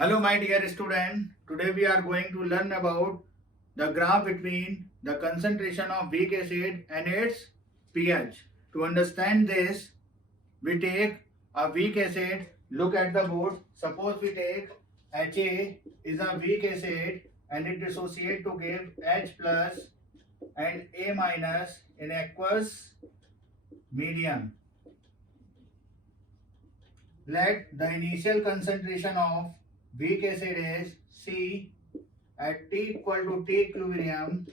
Hello my dear student, today we are going to learn about the graph between the concentration of weak acid and its pH. To understand this, we take a weak acid, look at the board. Suppose we take Ha is a weak acid and it dissociate to give H plus and A minus in aqueous medium. Let the initial concentration of weak acid is C at T equal to T equilibrium.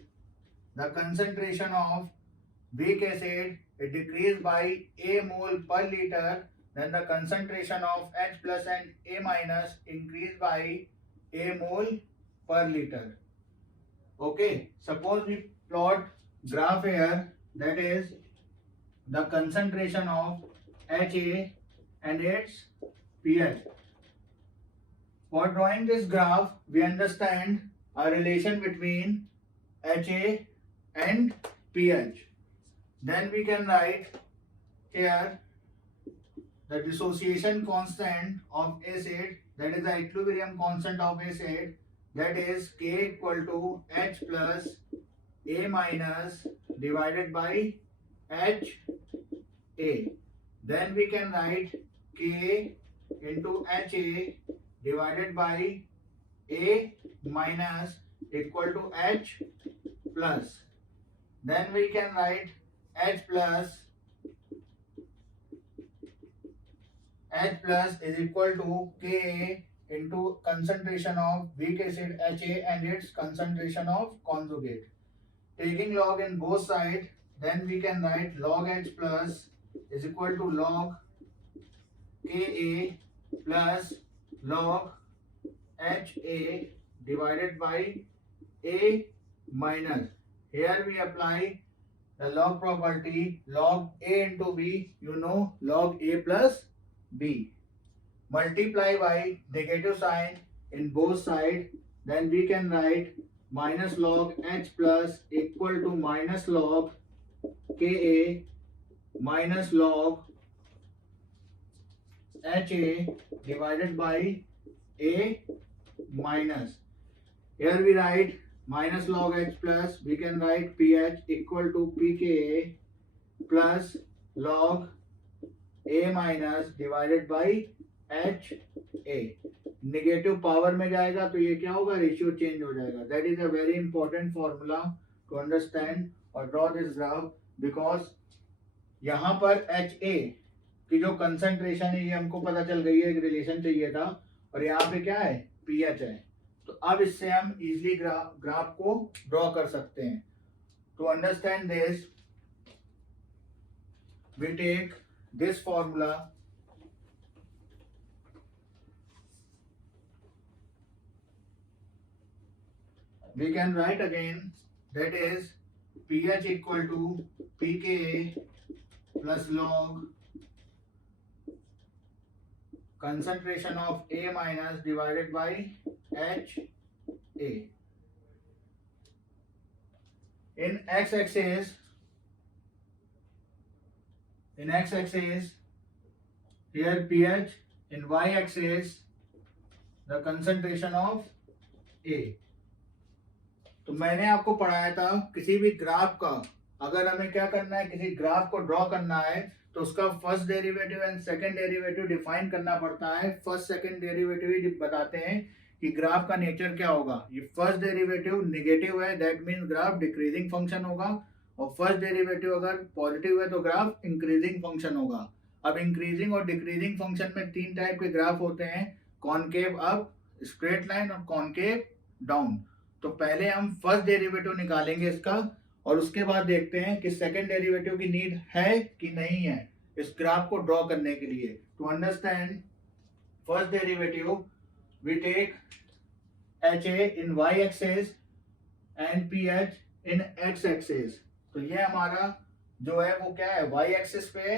The concentration of weak acid it decreased by A mole per liter. Then the concentration of H plus and A minus increased by A mole per liter. Okay, suppose we plot graph here, that is the concentration of Ha and its pH. For drawing this graph, we understand a relation between Ha and pH. Then we can write here the dissociation constant of acid, that is the equilibrium constant of acid, that is K equal to H plus A minus divided by H A. Then we can write K into Ha divided by A minus equal to H plus. Then we can write H plus is equal to Ka into concentration of weak acid Ha and its concentration of conjugate. Taking log in both sides, then we can write log H plus is equal to log Ka plus log Ha divided by A minus. Here we apply the log property, log A into B, you know log A plus B. Multiply by negative sign in both sides, then we can write minus log H plus equal to minus log Ka minus log Ha divided by A minus. Here we write minus log H plus, we can write pH equal to pKa plus log A minus divided by Ha. Negative power में जाएगा तो ये क्या होगा, ratio change हो जाएगा. That is a very important formula to understand और draw this graph, because यहाँ पर Ha की जो कंसंट्रेशन है ये हमको पता चल गई है, एक रिलेशन चाहिए था, और यहाँ पे क्या है, पीएच है. तो अब इससे हम इजीली ग्राफ को ड्रॉ कर सकते हैं. To understand this we take this formula. We can write again, that is pH equal to pKa plus log concentration of A minus divided by Ha. In x-axis, here pH, in y-axis the concentration of A. तो मैंने आपको पढ़ाया था किसी भी graph का अगर हमें क्या करना है, किसी ग्राफ को ड्रॉ करना है तो उसका first derivative and second derivative define करना पड़ता है. फर्स्ट सेकंड डेरिवेटिव ही बताते हैं कि ग्राफ का नेचर क्या होगा. ये फर्स्ट डेरिवेटिव नेगेटिव है, that means graph decreasing function होगा, और फर्स्ट डेरिवेटिव अगर पॉजिटिव है तो ग्राफ इंक्रीजिंग फंक्शन होगा. अब इंक्रीजिंग और डिक्रीजिंग फंक्शन में तीन टाइप के ग्राफ होते हैं, कॉनकेव अप, स्ट्रेट लाइन और कॉनकेव डाउन. तो पहले हम फर्स्ट डेरिवेटिव निकालेंगे इसका, और उसके बाद देखते हैं कि सेकंड डेरिवेटिव की नीड है कि नहीं है इस ग्राफ को ड्रॉ करने के लिए. To understand first derivative we take Ha in y axis and pH in x axis. तो ये हमारा जो है वो क्या है, y एक्सेस पे है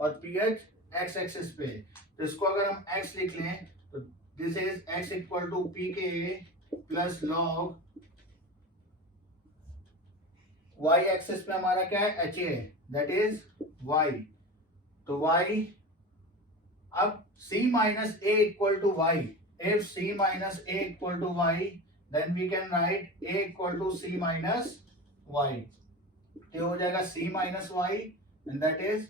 और pH x एक्सेस पे है. तो इसको अगर हम x लिख लें तो this is x equal to pKa plus log y axis पे हमारा क्या है, Ha है, दैट इज y. तो y, अब c minus a equal to y if c minus a equal to y, then we can write a equal to c minus y. ये हो जाएगा c minus y and that is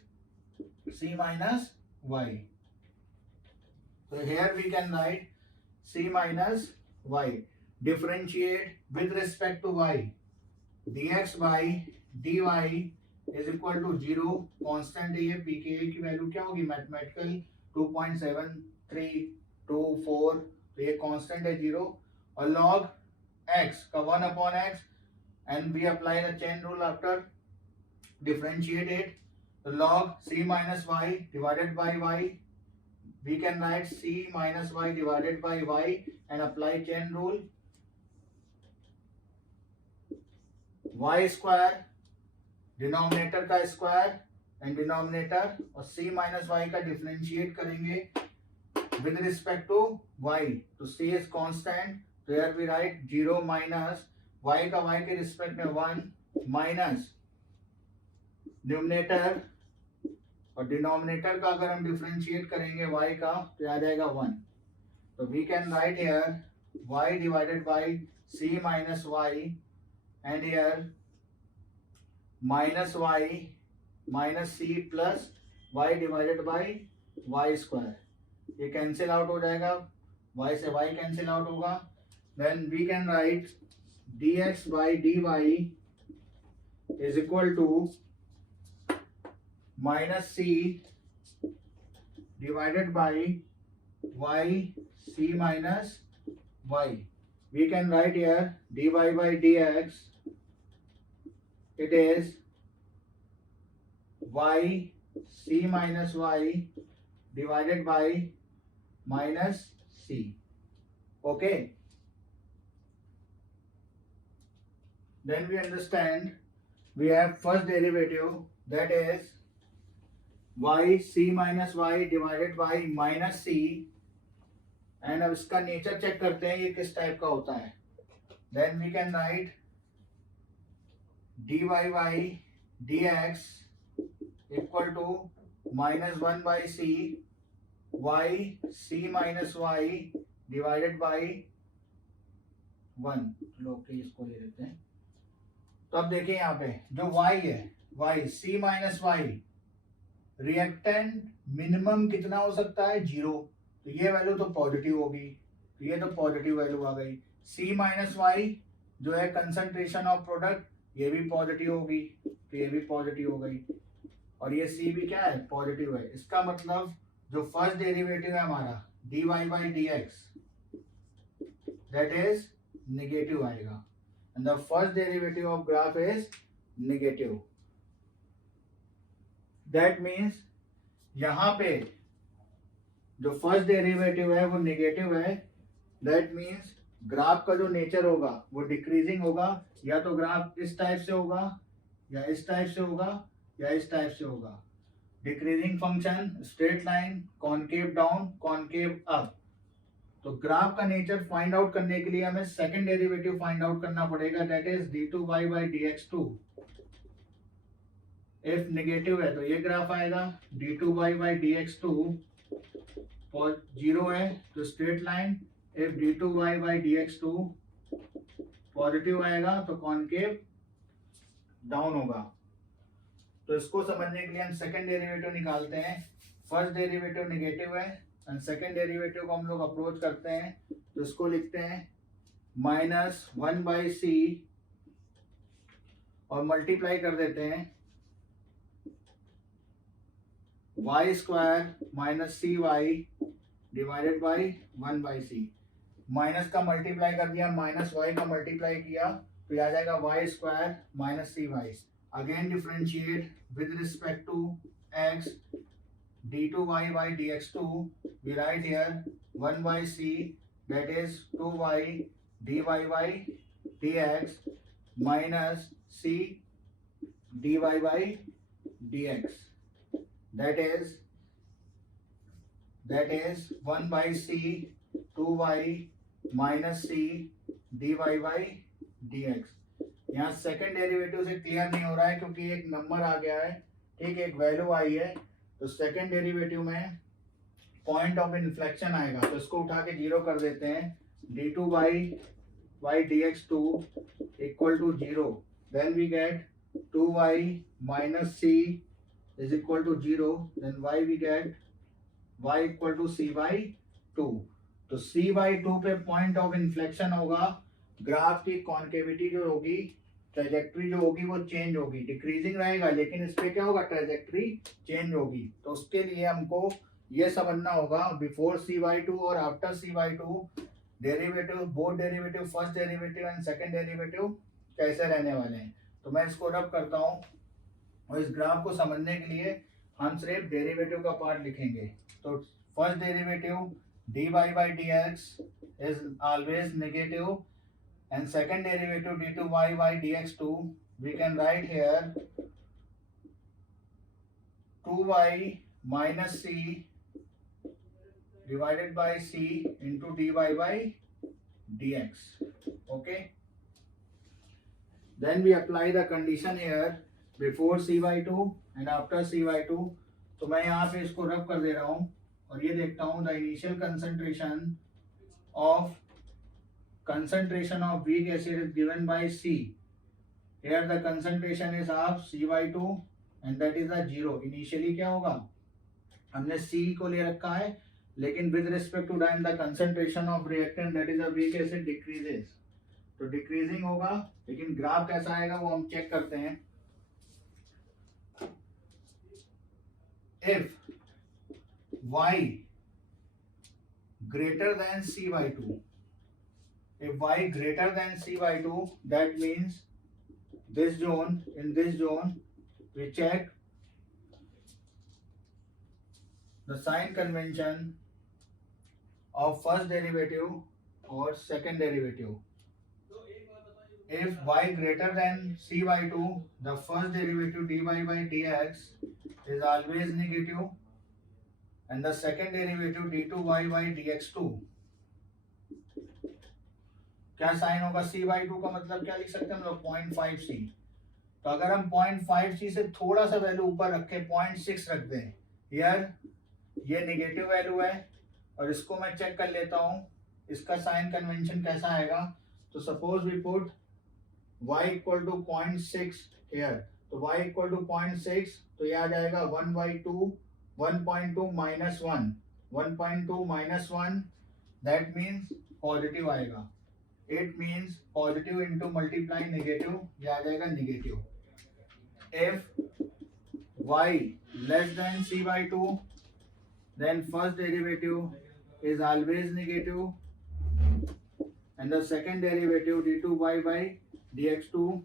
c minus y. So here we can write c minus y. Differentiate with respect to y. dx by dy is equal to 0. Constant है ये pKa की value क्या होगी mathematical 2.7324, तो ये constant है 0. और log x का 1 upon x and we apply the chain rule after differentiate it. So log c minus y divided by y, we can write c minus y divided by y and apply chain rule. y square denominator का square and denominator और c minus y का differentiate करेंगे with respect to y. तो c is constant, तो here we write 0 minus y का y के respect में 1 minus numerator और डिनोमिनेटर का अगर हम डिफरेंशिएट करेंगे y का तो आ जाएगा 1. तो we can write here y divided by c minus y and here minus y minus c plus y divided by y square. ये कैंसिल आउट हो जाएगा, y से y कैंसिल आउट होगा. Then we can write dx by dy is equal to minus c divided by y c minus y. We can write here dy by dx, it is y c minus y divided by minus c. Okay, then we understand we have first derivative, that is y c minus y divided by minus c. And अब इसका nature check करते हैं ये किस type का होता है. Then we can write dy by dx equal to minus 1 by c y c minus y divided by 1. लोग के इसको ले लेते हैं. तो अब देखिए यहाँ पे जो y है y c minus y reactant minimum कितना हो सकता है 0. तो ये वैल्यू तो पॉजिटिव होगी, तो ये तो पॉजिटिव वैल्यू आ गई. c माइनस वाई जो है कंसंट्रेशन ऑफ प्रोडक्ट, ये भी पॉजिटिव होगी, तो ये भी पॉजिटिव हो गई. और ये c भी क्या है पॉजिटिव है. इसका मतलब जो फर्स्ट डेरिवेटिव है हमारा dy by dx that is negative आएगा and the first derivative of graph is negative. That means यहाँ पे जो फर्स्ट डेरिवेटिव है वो नेगेटिव है. दैट मीन्स ग्राफ का जो नेचर होगा वो डिक्रीजिंग होगा. या तो ग्राफ इस टाइप से होगा या इस टाइप से होगा या इस टाइप से होगा. Decreasing function, straight line, concave down, concave up. तो ग्राफ का नेचर फाइंड आउट करने के लिए हमें सेकंड डेरिवेटिव फाइंड आउट करना पड़ेगा, that is d2y by dx2. If negative है तो ये ग्राफ आएगा d2y by dx2 और 0 है तो straight line. If d2y by dx2 positive आएगा तो कॉनकेव डाउन होगा. तो इसको समझने के लिए हम सेकंड डेरिवेटिव निकालते हैं. फर्स्ट डेरिवेटिव नेगेटिव है एंड सेकंड डेरिवेटिव को हम लोग अप्रोच करते हैं, तो इसको लिखते हैं माइनस 1 बाई सी और मल्टीप्लाई कर देते हैं y square minus c y divided by 1 by c. Minus का मल्टीप्लाई कर दिया, माइनस वाई का मल्टीप्लाई किया, तो आ जाएगा y square minus c y. Again differentiate with respect to x d2y by dx2. We write here 1 by c that is 2y dy by dx minus c dy by dx. That is 1 by c 2y minus c dy by dx. यहाँ second derivative से clear नहीं हो रहा है क्योंकि एक number आ गया है, ठीक, एक वैल्यू आई है. तो सेकंड डेरिवेटिव में पॉइंट ऑफ इन्फ्लेक्शन आएगा, तो इसको उठा के जीरो कर देते हैं, d2 by dx2 equal to 0. Then we get 2y minus c is equal to 0. Then we get y equal to c by 2. तो c by 2 पे पॉइंट ऑफ इन्फ्लेक्शन होगा, ग्राफ की कॉन्केविटी जो होगी, ट्रेजेक्ट्री जो होगी वो चेंज होगी, डिक्रीजिंग रहेगा, लेकिन इस पे क्या होगा, ट्रेजेक्ट्री चेंज होगी। तो उसके लिए हमको ये समझना होगा बिफोर सी बाई टू और after c by two derivative, both derivative, first derivative and second derivative कैसे रहने वाले हैं। तो मैं इसको रब करता हूँ और इस ग्राफ को समझने के लिए हम सिर्फ डेरिवेटिव का पार्ट लिखेंगे। तो first derivative dy by dx is always negative, and second derivative d2y by dx2 we can write here 2y minus c divided by c into dy by dx. Okay, then we apply the condition here before c by 2 and after c by 2. तो मैं यहाँ पे इसको रब कर दे रहा हूँ और ये देखता हूँ the initial concentration of weak acid is given by C. Here the concentration is half C by 2 and that is a 0. Initially क्या होगा, हमने C को ले रखा है, लेकिन with respect to time the concentration of reactant that is a weak acid decreases. तो decreasing होगा, लेकिन ग्राफ कैसा आएगा वो हम चेक करते हैं। If y greater than C by 2, if y greater than C by 2, that means this zone, in this zone we check the sign convention of first derivative or second derivative. If y greater than C by 2, the first derivative dy by dx is always negative and the second derivative d2y by dx2, क्या sign होगा, c by 2 का मतलब क्या लिख सकते हैं हम लोग, 0.5c। तो अगर हम 0.5c से थोड़ा सा वैल्यू ऊपर रखे, 0.6 रख दें, यार ये नेगेटिव वैल्यू है और इसको मैं चेक कर लेता हूँ इसका साइन कन्वेंशन कैसा आएगा। तो suppose we put y equal to 0.6 here, तो y इक्वल टू 0.6, तो ये आ जाएगा 1/2, 1.2 minus 1, 1.2 minus 1, that means positive आएगा। It means positive into multiply negative, ये आ जाएगा negative. If y less than c by 2, then first derivative is always negative and the second derivative d2y by dx2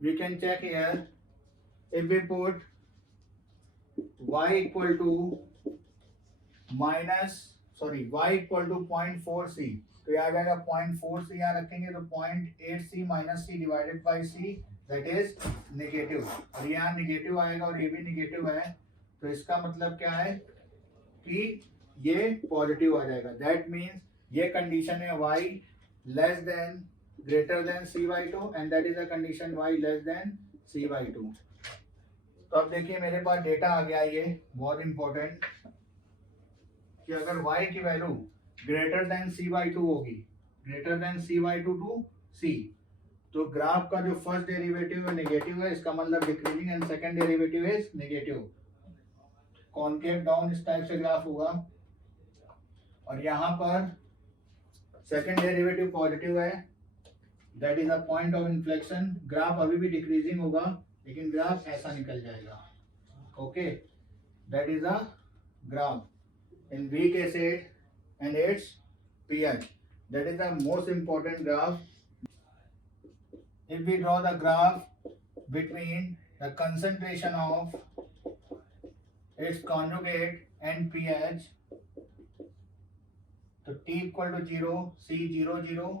we can check here. If we put y equal to y equal to 0.4c, तो ये आ जाएगा 0.4c, यहाँ रखेंगे तो 0.8c minus c divided by c, that is negative, और यहाँ negative आएगा और ये भी नेगेटिव है, तो इसका मतलब क्या है कि ये पॉजिटिव आ जाएगा। दैट मीन्स ये कंडीशन है y less than greater than c by 2 and that is a condition y less than c by 2। तो अब देखिए मेरे पास डेटा आ गया, ये बहुत इंपॉर्टेंट, कि अगर y की value greater than c by 2 होगी, greater than c by 2 to c, तो ग्राफ का जो फर्स्ट डेरिवेटिव है नेगेटिव है, इसका मतलब decreasing, and second derivative is negative, concave down इस टाइप से ग्राफ होगा। और यहाँ पर सेकंड डेरिवेटिव पॉजिटिव है, that is a point of inflection, graph अभी भी डिक्रीजिंग होगा लेकिन ग्राफ ऐसा निकल जाएगा। Okay, that is a graph in weak acid and its pH. That is the most important graph. If we draw the graph between the concentration of its conjugate and pH, so t equal to 0, c 0 0,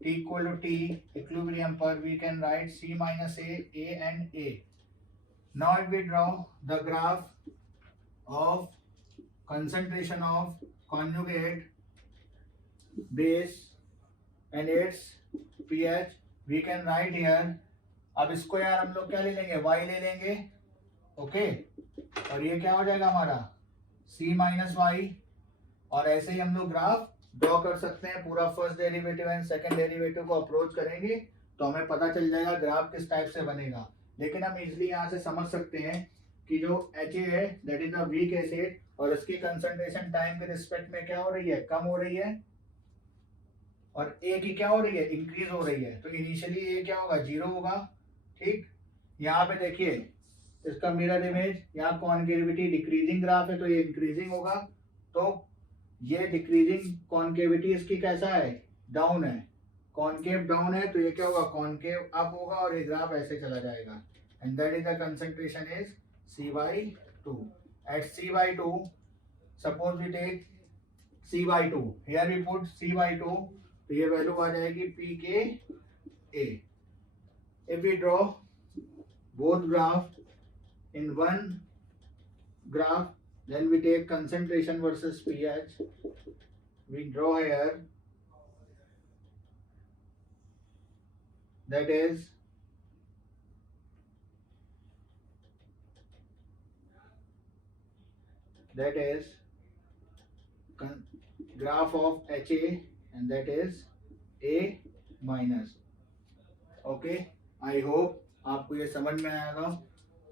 t equal to t, equilibrium per we can write c minus a and a. Now if we draw the graph of concentration of conjugate base and its pH, we can write here, अब इसको यार हम लोग क्या ले लेंगे, y ले लेंगे, ओके, और ये क्या हो जाएगा हमारा c माइनस वाई, और ऐसे ही हम लोग ग्राफ ड्रॉ कर सकते हैं। पूरा first derivative and second derivative को अप्रोच करेंगे तो हमें पता चल जाएगा ग्राफ किस टाइप से बनेगा। लेकिन हम इजिली यहाँ से समझ सकते हैं कि जो एच है that is the weak acid, और इसकी कंसंट्रेशन टाइम के रिस्पेक्ट में क्या हो रही है, कम हो रही है, और ए की क्या हो रही है, इंक्रीज हो रही है। तो इनिशियली ए क्या होगा, 0 होगा। ठीक, यहाँ पे देखिए इसका मिरर इमेज, यहाँ कॉन्केविटी डिक्रीजिंग ग्राफ है तो ये इंक्रीजिंग होगा। तो ये डिक्रीजिंग कॉन्केविटी इसकी कैसा है, डाउन है, कॉन्केव डाउन है, तो ये क्या होगा, कॉन्केव अप होगा, और ये ग्राफ ऐसे चला जाएगा। And that is the concentration is C/2 at C/2। Suppose we take C/2, here we put C/2, तो ये वैल्यू आ जाएगी pKa। If we draw both graph in one graph, then we take concentration versus pH. We draw here, that is graph of HA, and that is A minus. Okay, I hope आपको ये समझ में आएगा।